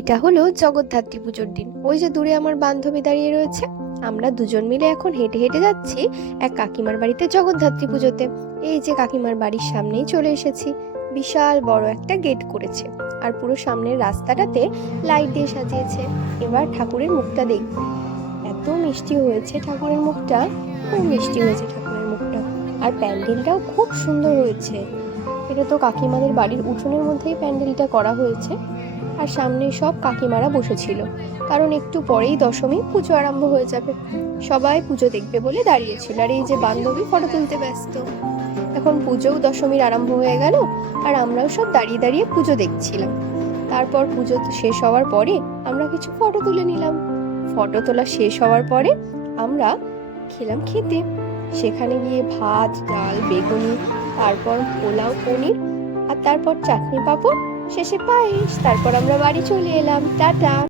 এটা হলো জগদ্ধাত্রী পুজোর দিন। ওই যে দূরে আমার বান্ধবী দাঁড়িয়ে রয়েছে, আমরা দুজন মিলে এখন হেঁটে হেঁটে যাচ্ছি এক কাকিমার বাড়িতে জগদ্ধাত্রী পুজোতে। এই যে কাকিমার বাড়ির সামনেই চলে এসেছি। বিশাল বড় একটা গেট করেছে, আর পুরো সামনের রাস্তাটাতে লাইট দিয়ে সাজিয়েছে। এবার ঠাকুরের মুখটা দেখব। এত মিষ্টি হয়েছে ঠাকুরের মুখটা, খুব মিষ্টি হয়েছে ঠাকুরের মুখটা। আর প্যান্ডেলটাও খুব সুন্দর হয়েছে। এটা তো কাকিমাদের বাড়ির উঠোনের মধ্যেই প্যান্ডেলটা করা হয়েছে। আর সামনে সব কাকিমারা বসেছিল, কারণ একটু পরেই দশমী, পুজো আরম্ভ হয়ে যাবে। সবাই পুজো দেখবে বলে দাঁড়িয়েছিল, আর এই যে বান্ধবী ফটো তুলতে ব্যস্ত। এখন পুজোও দশমীর আরম্ভ হয়ে গেল, আর আমরাও সব দাঁড়িয়ে দাঁড়িয়ে পুজো দেখছিলাম। তারপর পুজো শেষ হওয়ার পরে আমরা কিছু ফটো তুলে নিলাম। ফটো তোলা শেষ হওয়ার পরে আমরা খেলাম খেতে। সেখানে গিয়ে ভাত, ডাল, বেগুনি, তারপর পোলাও, পনির, আর তারপর চাটনি, পাঁপড়, শেষে পায়েস। তারপর আমরা বাড়ি চলে এলাম। টাটা।